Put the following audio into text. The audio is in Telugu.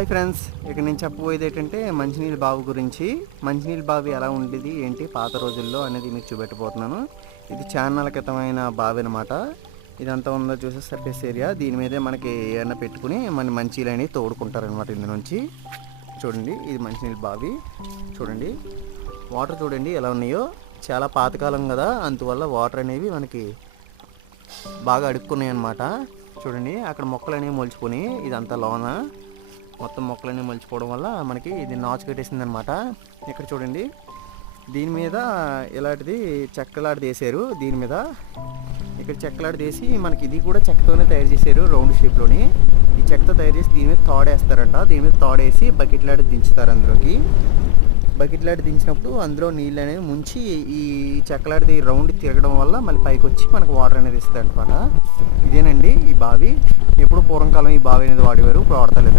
హాయ్ ఫ్రెండ్స్, ఇక్కడ నేను చెప్పబోయేది ఏంటంటే మంచినీళ్ళ బావి గురించి. మంచినీళ్ళ బావి ఎలా ఉండేది ఏంటి పాత రోజుల్లో అనేది మీకు చూపెట్టబోతున్నాను. ఇది చాన్నాళ్ళ క్రితమైన బావి అనమాట. ఇదంతా ఉందో చూసే సర్ఫేస్ ఏరియా. దీని మీదే మనకి ఏమైనా పెట్టుకుని మన మంచినీళ్ళు అనేవి తోడుకుంటారనమాట. ఇందు నుంచి చూడండి, ఇది మంచినీళ్ళ బావి. చూడండి వాటర్ చూడండి ఎలా ఉన్నాయో. చాలా పాతకాలం కదా, అందువల్ల వాటర్ అనేవి మనకి బాగా అడుక్కున్నాయి అనమాట. చూడండి అక్కడ మొక్కలు అనేవి మొలుచుకొని ఇదంతా లోన మొత్తం మొక్కలన్నీ మొలిచిపోవడం వల్ల మనకి ఇది నాచు కట్టేసింది అనమాట. ఇక్కడ చూడండి దీని మీద ఇలాంటిది చెక్కలాడి వేసారు. దీని మీద ఇక్కడ చెక్కలాడి వేసి మనకి ఇది కూడా చెక్కతోనే తయారు చేశారు, రౌండ్ షేప్లోని. ఈ చెక్కతో తయారు చేసి దీని మీద తాడేస్తారంట. దీని మీద తాడేసి బకెట్లాడి దించుతారు. అందులోకి బకెట్లాడి దించినప్పుడు అందులో నీళ్ళు అనేవి ముంచి ఈ చెక్కలాడిది రౌండ్ తిరగడం వల్ల మళ్ళీ పైకి వచ్చి మనకు వాటర్ అనేది ఇస్తుంది అనమాట. ఇదేనండి ఈ బావి. ఎప్పుడు పూర్వకాలం ఈ బావి అనేది వాడేవారు, ఇప్పుడు వాడతలేదు.